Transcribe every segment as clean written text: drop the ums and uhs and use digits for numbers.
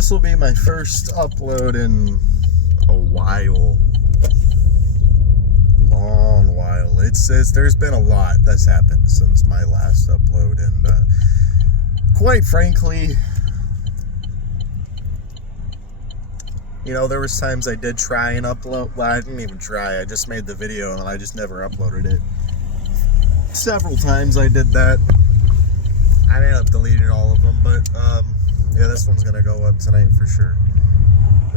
This will be my first upload in a while. Long while. There's been a lot that's happened since my last upload, and quite frankly, you know, there was times I did try and upload. Well, I didn't even try. I just made the video and I just never uploaded it. Several times I did that. I ended up deleting all of them, but yeah, this one's gonna go up tonight for sure.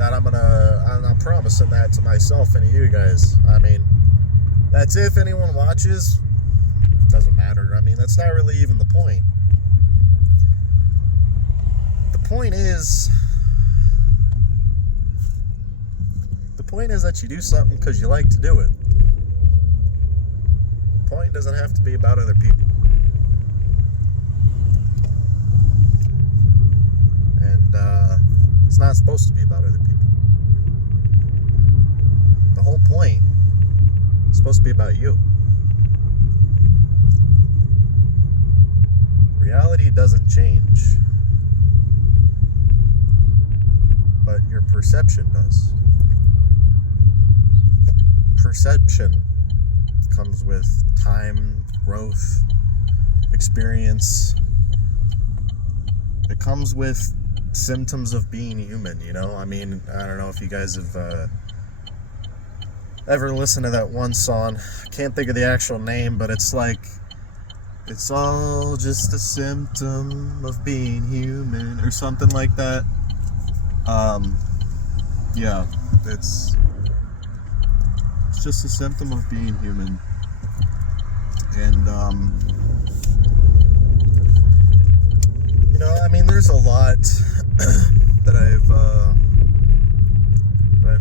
I'm promising that to myself and to you guys. I mean, that's if anyone watches. Doesn't matter. I mean, that's not really even the point. The point is that you do something because you like to do it. The point doesn't have to be about other people. And it's not supposed to be about other people. The whole point is supposed to be about you. Reality doesn't change, but your perception does. Perception comes with time, growth, experience. It comes with symptoms of being human, you know? I mean, I don't know if you guys have ever listened to that one song. I can't think of the actual name, but it's like, it's all just a symptom of being human, or something like that. Yeah, it's just a symptom of being human. And you know, I mean, there's a lot that I've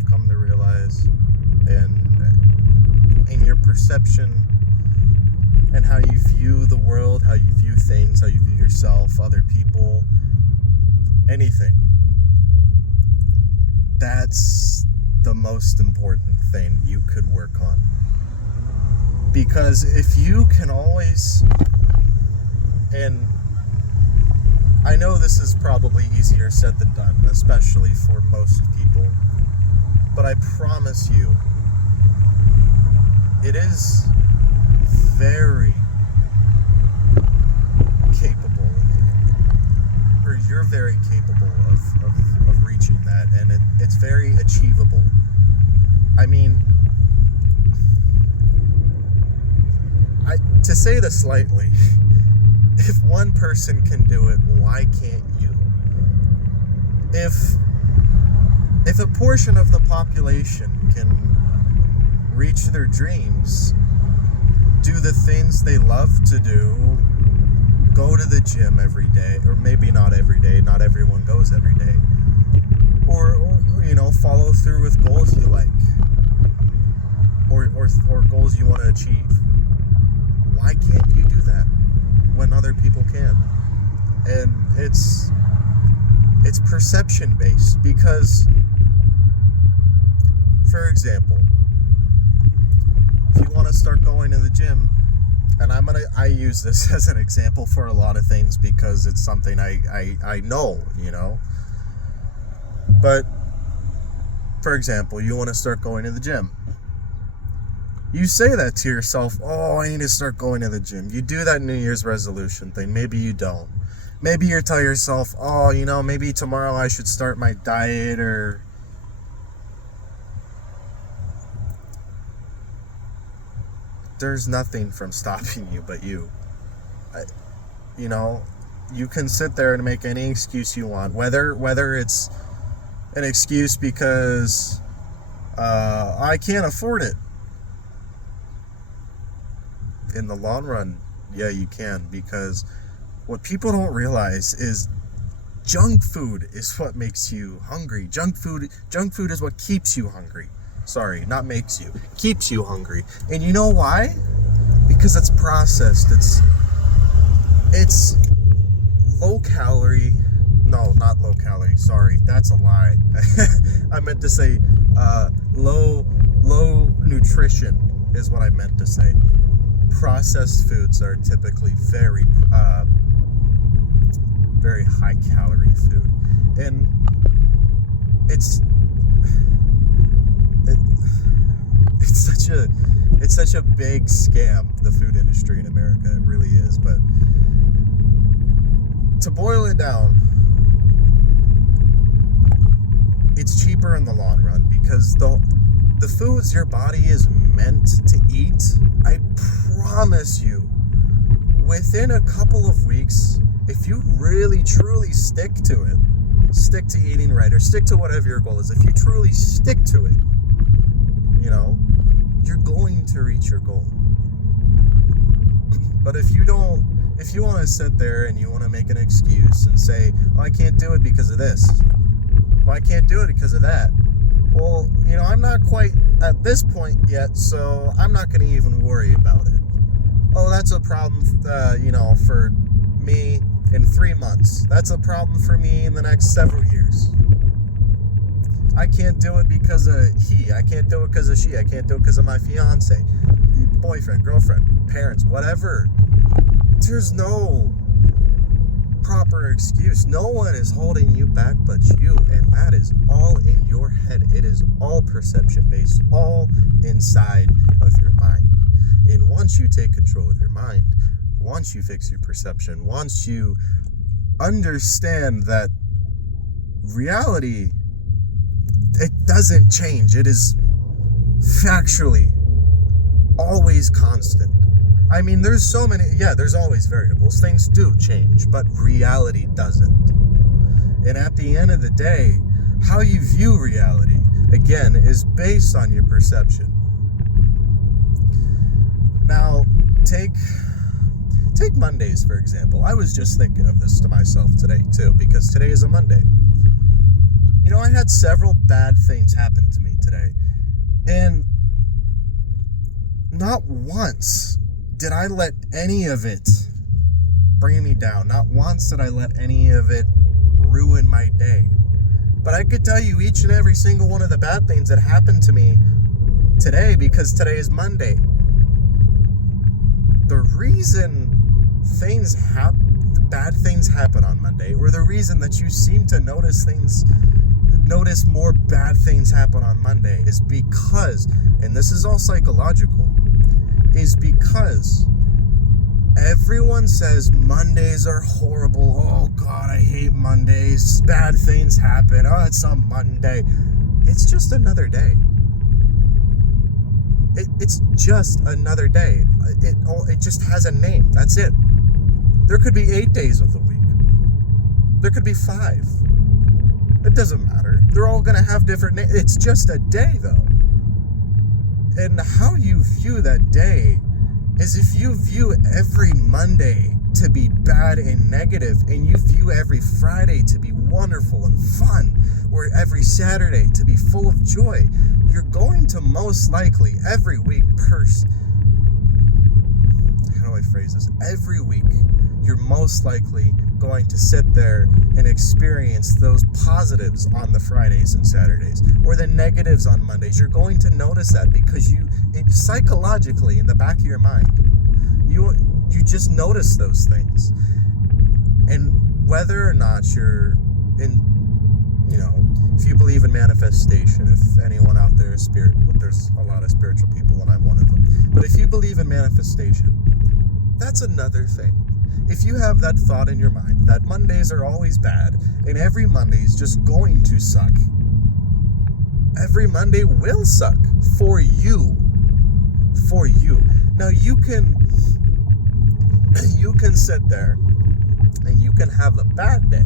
come to realize, and in your perception and how you view the world, how you view things, how you view yourself, other people, anything. That's the most important thing you could work on. Because if you can always, and I know this is probably easier said than done, especially for most people, but I promise you, it is very capable, or you're very capable of reaching that, and it's very achievable. I mean, to say this lightly, if one person can do it, why can't you? If a portion of the population can reach their dreams, do the things they love to do, go to the gym every day, or maybe not every day, not everyone goes every day, or you know, follow through with goals you like, or goals you want to achieve. Why can't you do that when other people can? And it's perception based, because, for example, if you want to start going to the gym, and I use this as an example for a lot of things because it's something I know, you know. But, for example, you want to start going to the gym. You say that to yourself, oh, I need to start going to the gym. You do that New Year's resolution thing. Maybe you don't. Maybe you tell yourself, oh, you know, maybe tomorrow I should start my diet, or there's nothing from stopping you but you. You know, you can sit there and make any excuse you want, whether it's an excuse because I can't afford it. In the long run, yeah, you can, because what people don't realize is junk food is what makes you hungry. Junk food is what keeps you hungry. Sorry, not makes you. Keeps you hungry. And you know why? Because it's processed. It's low calorie. No, not low calorie. Sorry, that's a lie. I meant to say low nutrition is what I meant to say. Processed foods are typically very high calorie food, and it's such a big scam, the food industry in America. It really is. But to boil it down, it's cheaper in the long run because the foods your body is meant to eat, I promise you, within a couple of weeks, if you really truly stick to it, stick to eating right, or stick to whatever your goal is, if you truly stick to it, you're going to reach your goal. But if you want to sit there and you want to make an excuse and say, oh, I can't do it because of this, well, I can't do it because of that, well, I'm not quite at this point yet, so I'm not going to even worry about it. Oh, that's a problem, for me in 3 months. That's a problem for me in the next several years. I can't do it because of he. I can't do it because of she. I can't do it because of my fiance, boyfriend, girlfriend, parents, whatever. There's no proper excuse. No one is holding you back but you, and that is all in your head. It is all perception based, all inside of your mind. And once you take control of your mind, once you fix your perception, once you understand that reality, it doesn't change. It is factually always constant. I mean, there's always variables. Things do change, but reality doesn't. And at the end of the day, how you view reality, again, is based on your perception. Now, take Mondays, for example. I was just thinking of this to myself today, too, because today is a Monday. I had several bad things happen to me today, and not once did I let any of it bring me down. Not once did I let any of it ruin my day. But I could tell you each and every single one of the bad things that happened to me today, because today is Monday. The reason bad things happen on Monday, or the reason that you seem to notice more bad things happen on Monday, is because, and this is all psychological, is because everyone says Mondays are horrible. Oh God, I hate Mondays. Bad things happen. Oh, it's a Monday. It's just another day. It's just another day. It just has a name. That's it. There could be 8 days of the week. There could be 5. It doesn't matter. They're all going to have different names. It's just a day, though. And how you view that day is if you view every Monday to be bad and negative, and you view every Friday to be wonderful and fun, or every Saturday to be full of joy, you're going to most likely every week every week, you're most likely going to sit there and experience those positives on the Fridays and Saturdays, or the negatives on Mondays. You're going to notice that because psychologically in the back of your mind, you just notice those things. And whether or not you're if you believe in manifestation, if anyone out there is there's a lot of spiritual people and I'm one of them. But if you believe in manifestation, that's another thing. If you have that thought in your mind that Mondays are always bad and every Monday is just going to suck, every Monday will suck for you. Now you can sit there and you can have a bad day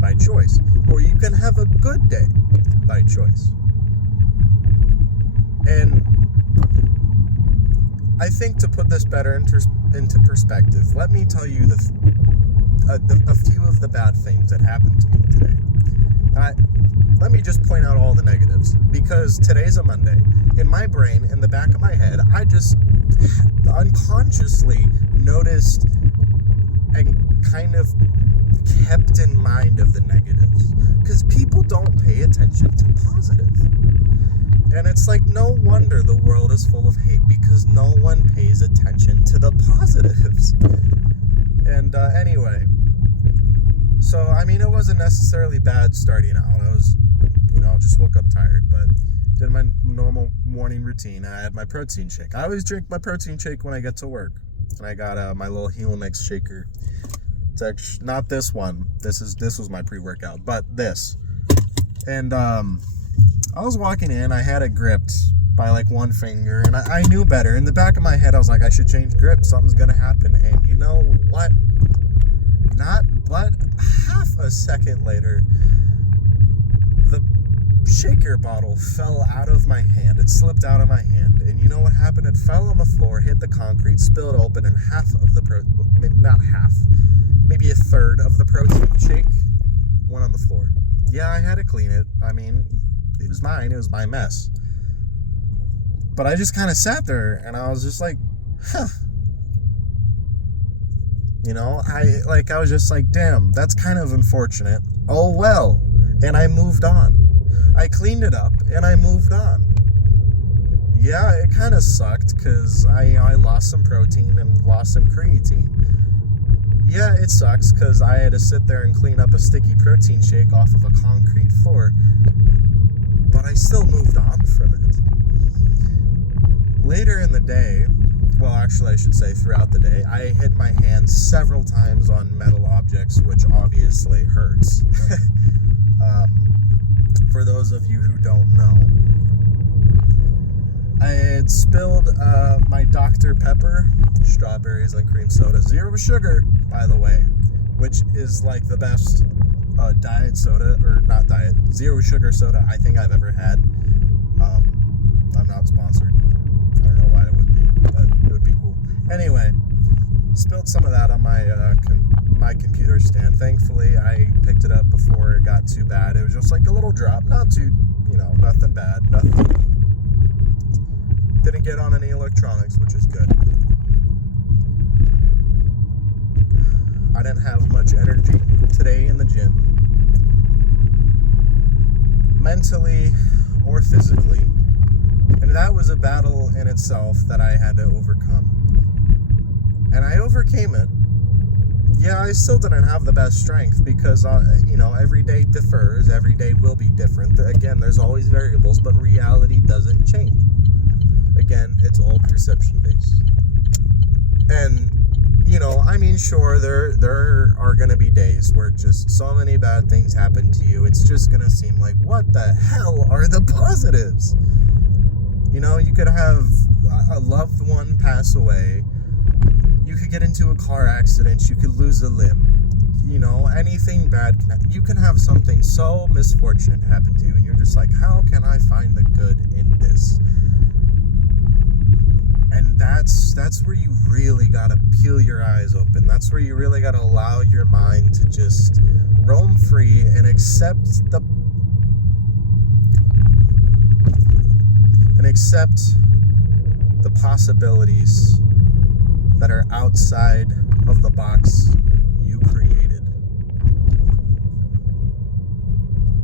by choice, or you can have a good day by choice. And I think to put this better into perspective, let me tell you a few of the bad things that happened to me today. Let me just point out all the negatives, because today's a Monday. In my brain, in the back of my head, I just unconsciously noticed and kind of kept in mind of the negatives, because people don't pay attention to positive. And it's like, no wonder the world is full of hate, because no one pays attention to the positives. And anyway, so I mean, it wasn't necessarily bad starting out. I was just woke up tired, but did my normal morning routine. I had my protein shake. I always drink my protein shake when I get to work. And I got my little Helix shaker. It's actually not this one. This was my pre-workout, but this. And I was walking in. I had it gripped by like one finger, and I knew better. In the back of my head, I was like, I should change grip. Something's gonna happen. And you know what? Not but half a second later, the shaker bottle fell out of my hand. It slipped out of my hand, and you know what happened? It fell on the floor, hit the concrete, spilled open, and half of the not half, maybe a third of the protein shake went on the floor. Yeah, I had to clean it. I mean, it was mine. It was my mess. But I just kind of sat there, and I was just like, huh. I was just like, damn, that's kind of unfortunate. Oh well. And I moved on. I cleaned it up, and I moved on. Yeah, it kind of sucked, because I lost some protein and lost some creatine. Yeah, it sucks, because I had to sit there and clean up a sticky protein shake off of a concrete floor. But I still moved on from it. Later in the day, well, actually I should say throughout the day, I hit my hand several times on metal objects, which obviously hurts. For those of you who don't know, I had spilled my Dr. Pepper, strawberries and cream soda, 0 sugar, by the way, which is like the best diet soda, or not diet, 0 sugar soda I think I've ever had. I'm not sponsored. I don't know why it would be, but it would be cool. Anyway, spilled some of that on my computer stand. Thankfully, I picked it up before it got too bad. It was just like a little drop, not too, nothing bad. Didn't get on any electronics, which is good. I didn't have much energy today in the gym, mentally or physically. And that was a battle in itself that I had to overcome. And I overcame it. Yeah, I still didn't have the best strength because, every day differs. Every day will be different. Again, there's always variables, but reality doesn't change. Again, it's all perception based. And, sure, there are going to be days where just so many bad things happen to you. It's just going to seem like, what the hell are the positives? You could have a loved one pass away. You could get into a car accident. You could lose a limb. Anything bad you can have something so misfortunate happen to you, and you're just like, how can I find the good in this? And that's where you really gotta peel your eyes open. That's where you really gotta allow your mind to just roam free and accept the possibilities that are outside of the box you created.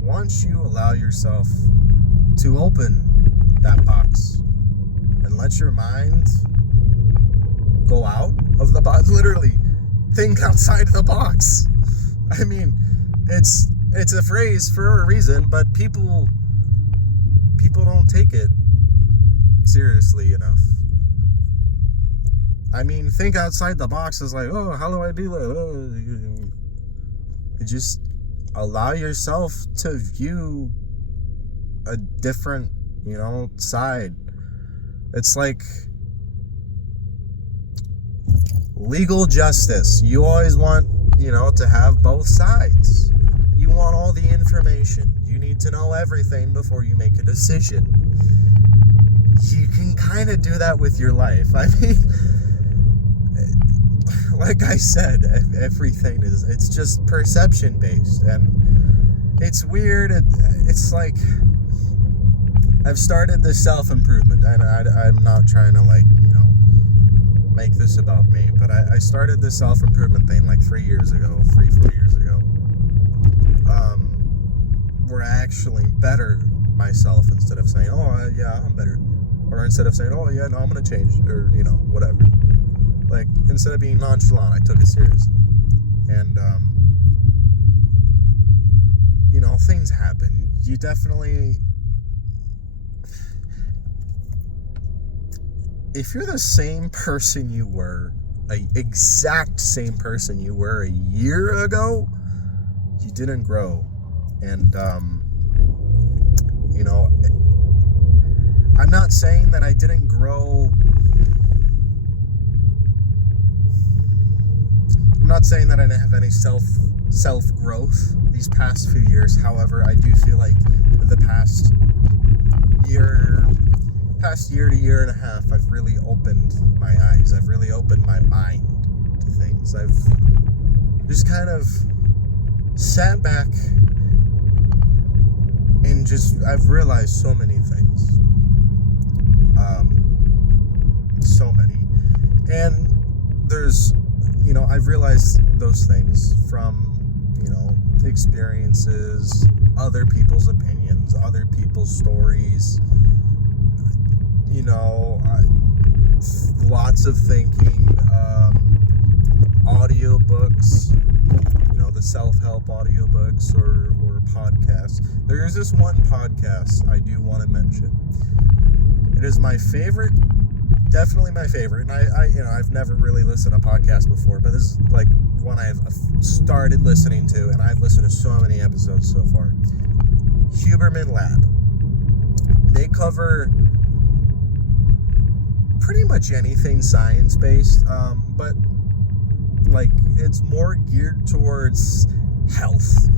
Once you allow yourself to open that box and let your mind go out of the box, literally think outside the box. I mean, it's a phrase for a reason, but people don't take it seriously enough. I mean, think outside the box is like, oh, how do I do that? You just allow yourself to view a different, side. It's like legal justice. You always want, to have both sides. You want all the information. You need to know everything before you make a decision. You can kind of do that with your life. I mean, like I said, everything it's just perception based, and it's weird. It's like I've started this self-improvement, and I'm not trying to make this about me, but I started this self-improvement thing like 4 years ago, where I actually better myself instead of saying, oh yeah, I'm better, or instead of saying, oh yeah, no, I'm gonna change, or whatever. Like, instead of being nonchalant, I took it seriously. And things happen. you definitely, if you're the same person you were, exact same person you were a year ago, you didn't grow. And, I'm not saying that I didn't grow. I'm not saying that I didn't have any self-growth these past few years. However, I do feel like the past year to year and a half, I've really opened my eyes. I've really opened my mind to things. I've just kind of sat back and I've realized so many things. So many. And there's, I've realized those things from, experiences, other people's opinions, other people's stories, lots of thinking, audiobooks, the self-help audiobooks or podcasts. There is this one podcast I do want to mention. It is my favorite, definitely my favorite, and I've never really listened to podcasts before, but this is like one I've started listening to, and I've listened to so many episodes so far. Huberman Lab. They cover pretty much anything science-based, but like it's more geared towards health,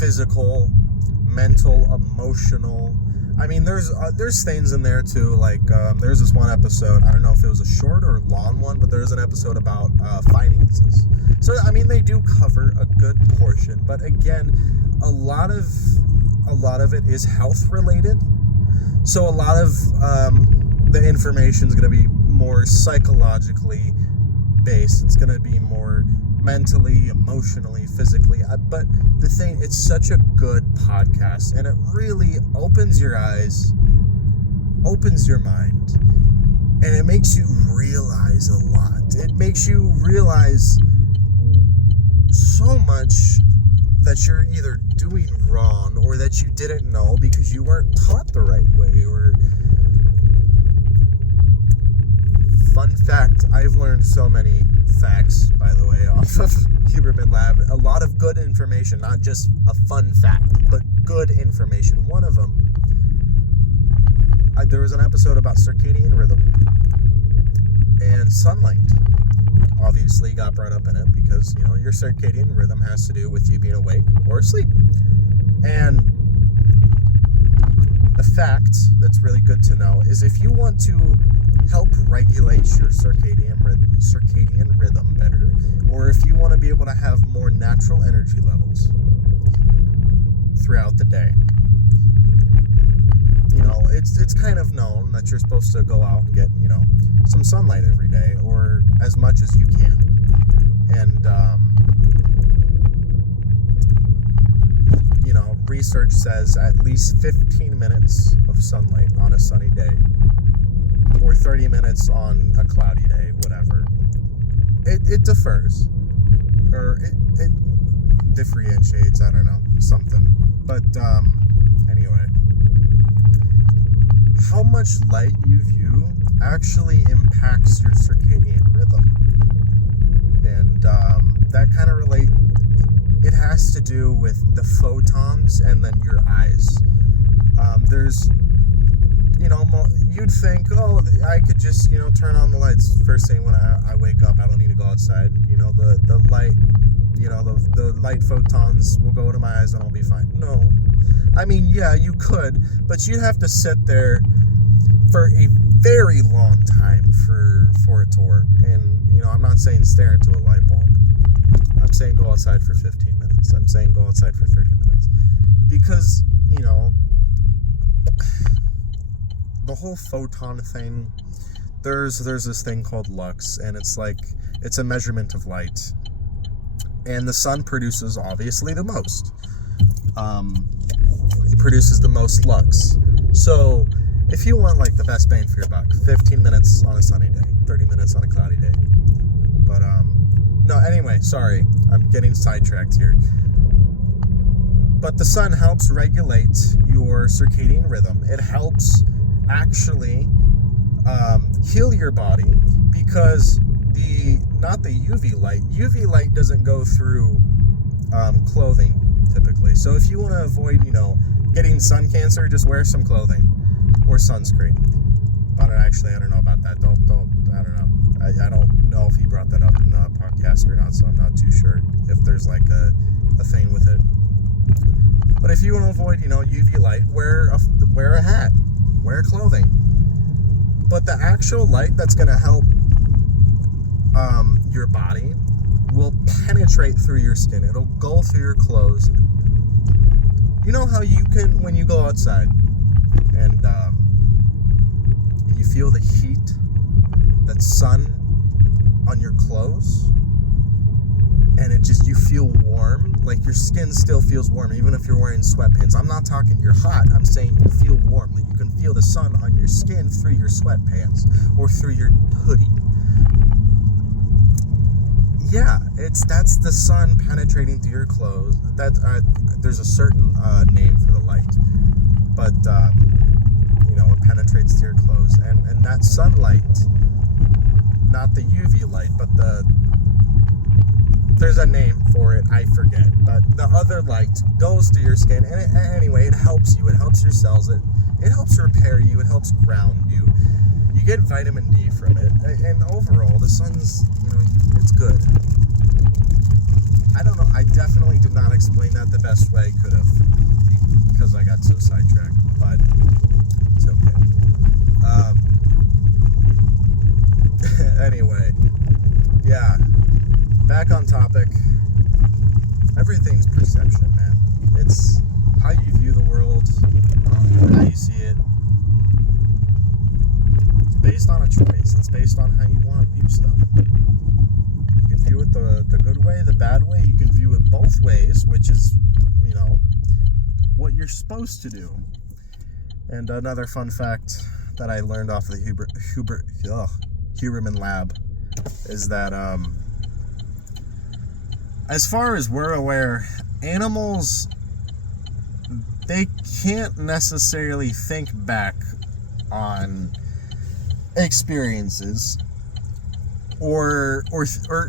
physical, mental, emotional. I mean, there's things in there too, like there's this one episode, I don't know if it was a short or long one, but there's an episode about finances. So I mean, they do cover a good portion, but again, a lot of it is health related. So a lot of the information is going to be more psychologically based. It's going to be more mentally, emotionally, physically. But the thing, it's such a good podcast, and it really opens your eyes, opens your mind, and it makes you realize a lot. It makes you realize so much that you're either doing wrong or that you didn't know because you weren't taught the right way. Or fun fact, I've learned so many facts, by the way, off of Huberman Lab. A lot of good information, not just a fun fact, but good information. One of them, there was an episode about circadian rhythm, and sunlight obviously got brought up in it because, your circadian rhythm has to do with you being awake or asleep. And a fact that's really good to know is if you want to help regulate your circadian rhythm better, or if you want to be able to have more natural energy levels throughout the day, it's kind of known that you're supposed to go out and get, some sunlight every day, or as much as you can. And, research says at least 15 minutes of sunlight on a sunny day, or 30 minutes on a cloudy day, whatever. It differs, or it differentiates, I don't know, something. But, anyway, how much light you view actually impacts your circadian rhythm. And, that kind of it has to do with the photons and then your eyes. There's, you'd think, I could just, turn on the lights first thing when I wake up. I don't need to go outside. The light, the light photons will go to my eyes and I'll be fine. No. I mean, yeah, you could, but you'd have to sit there for a very long time for it to work. And, I'm not saying stare into a light bulb. I'm saying go outside for 15 minutes. I'm saying go outside for 30 minutes. Because, the whole photon thing, there's this thing called lux, and it's a measurement of light. And the sun produces, obviously, the most. It produces the most lux. So, if you want, the best bang for your buck, 15 minutes on a sunny day, 30 minutes on a cloudy day. But, no, anyway, sorry. I'm getting sidetracked here. But the sun helps regulate your circadian rhythm. It helps actually heal your body, because not the UV light. UV light doesn't go through clothing typically. So if you want to avoid, getting sun cancer, just wear some clothing or sunscreen. But actually, I don't know about that. I don't know. I don't know if he brought that up in the podcast or not, so I'm not too sure if there's like a thing with it. But if you want to avoid, UV light, wear a hat, wear clothing. But the actual light that's going to help your body will penetrate through your skin. It'll go through your clothes. You know how you can, when you go outside and you feel the heat, that sun on your clothes, and you feel warm, like your skin still feels warm even if you're wearing sweatpants. I'm not talking you're hot, I'm saying you feel warm, like you can feel the sun on your skin through your sweatpants or through your hoodie. Yeah, that's the sun penetrating through your clothes. There's a certain name for the light, but it penetrates through your clothes, and that sunlight, not the UV light, but there's a name for it, I forget, but the other light goes to your skin, and anyway, it helps you, it helps your cells, it helps repair you, it helps ground you. You get vitamin D from it, and overall, the sun's, it's good. I don't know, I definitely did not explain that the best way I could have, because I got so sidetracked, but it's okay. Anyway, yeah, back on topic. Everything's perception, man. It's how you view the world, how you see it. It's based on a choice. It's based on how you want to view stuff. You can view it the good way, the bad way. You can view it both ways, which is, what you're supposed to do. And another fun fact that I learned off of the Huberman Lab is that as far as we're aware, animals, they can't necessarily think back on experiences or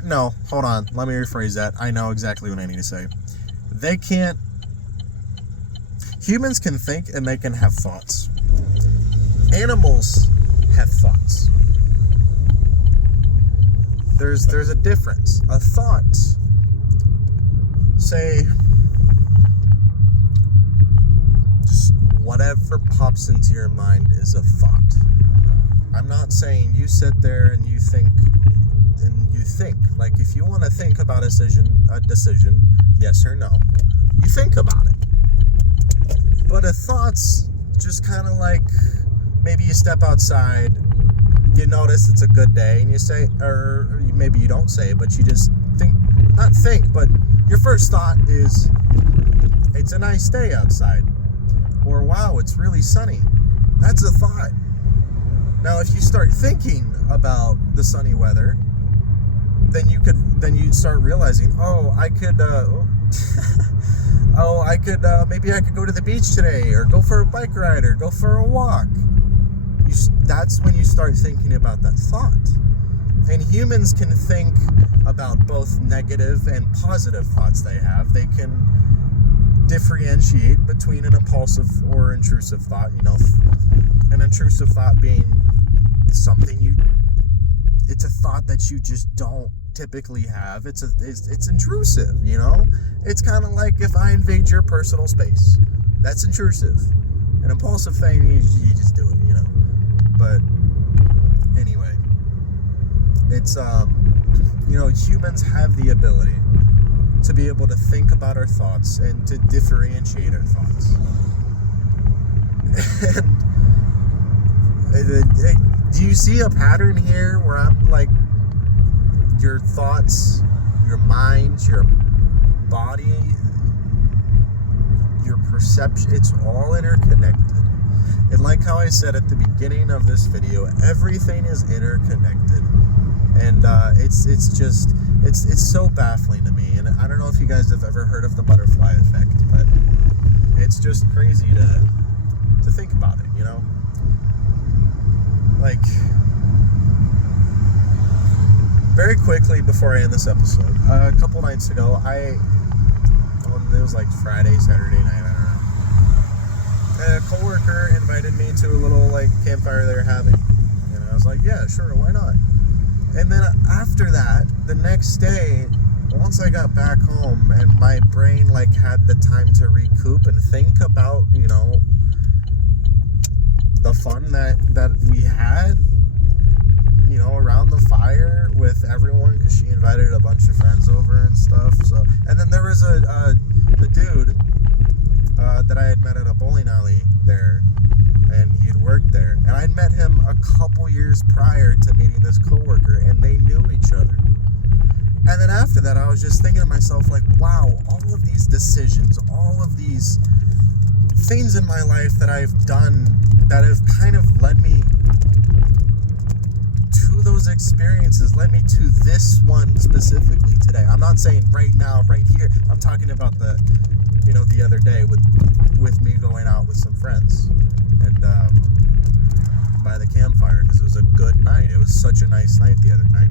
no, hold on, let me rephrase that. I know exactly what I need to say. Humans can think and they can have thoughts. Animals have thoughts. There's a difference. A thought, say, just whatever pops into your mind is a thought. I'm not saying you sit there and you think. Like, if you want to think about a decision, yes or no, you think about it. But a thought's just kind of like, maybe you step outside, you notice it's a good day, and you say, or maybe you don't say, but you just but your first thought is, it's a nice day outside, or wow, it's really sunny. That's a thought. Now, if you start thinking about the sunny weather, then you'd start realizing, maybe I could go to the beach today, or go for a bike ride, or go for a walk. That's when you start thinking about that thought. And humans can think about both negative and positive thoughts they have. They can differentiate between an impulsive or intrusive thought. An intrusive thought being something it's a thought that you just don't typically have. It's intrusive, It's kind of like if I invade your personal space. That's intrusive. An impulsive thing, you just do it, But anyway, it's humans have the ability to be able to think about our thoughts and to differentiate our thoughts. And do you see a pattern here where I'm like, your thoughts, your mind, your body, your perception, it's all interconnected. And like how I said at the beginning of this video, everything is interconnected. And it's just, It's so baffling to me, and I don't know if you guys have ever heard of the butterfly effect, but it's just crazy to think about it, you know? Like, very quickly before I end this episode, a couple nights ago, it was like Friday, Saturday night, I don't know. A coworker invited me to a little like campfire they were having, and I was like, yeah, sure, why not? And then after that, the next day, once I got back home and my brain like had the time to recoup and think about, you know, the fun that we had, you know, around the fire with everyone, because she invited a bunch of friends over and stuff. So, and then there was a dude that I had met at a bowling alley there, and he had worked there, and I'd met him a couple years prior to meeting this coworker, and they knew each other. And then after that, I was just thinking to myself, like, wow, all of these decisions, all of these things in my life that I've done that have kind of led me to those experiences, led me to this one specifically today. I'm not saying right now, right here. I'm talking about the other day with me going out with some friends and by the campfire, because it was a good night. It was such a nice night the other night.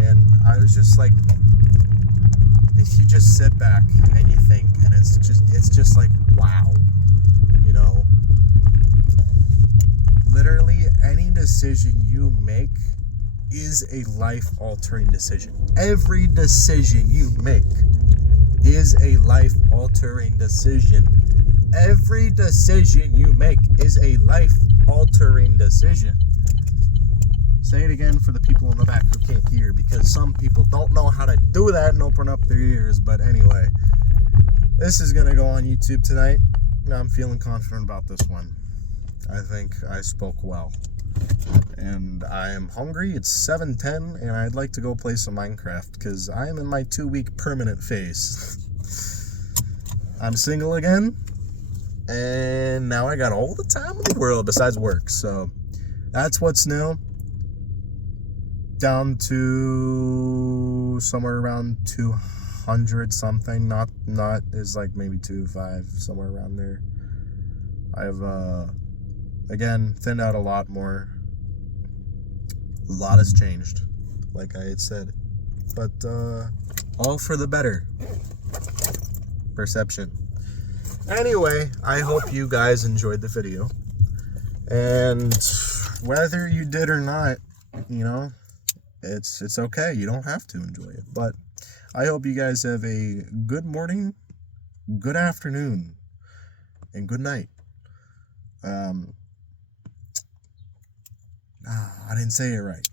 And I was just like, if you just sit back and you think, and it's just like, wow, you know, literally any decision you make is a life-altering decision. Every decision you make is a life-altering decision. Every decision you make is a life-altering decision. Say it again for the people in the back who can't hear, because some people don't know how to do that and open up their ears. But anyway, this is going to go on YouTube tonight. I'm feeling confident about this one. I think I spoke well. And I am hungry. It's 7:10, and I'd like to go play some Minecraft, because I am in my 2-week permanent phase. I'm single again, and now I got all the time in the world besides work. So that's what's new. Down to somewhere around 200 something. Not is like maybe 2.5, somewhere around there. I've again thinned out a lot more. A lot has changed, like I had said, but all for the better. Perception. Anyway, I hope you guys enjoyed the video, and whether you did or not, you know, it's okay. You don't have to enjoy it, but I hope you guys have a good morning, good afternoon, and good night. I didn't say it right.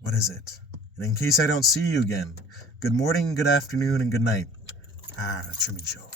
What is it? And in case I don't see you again, good morning, good afternoon, and good night. The Truman Show.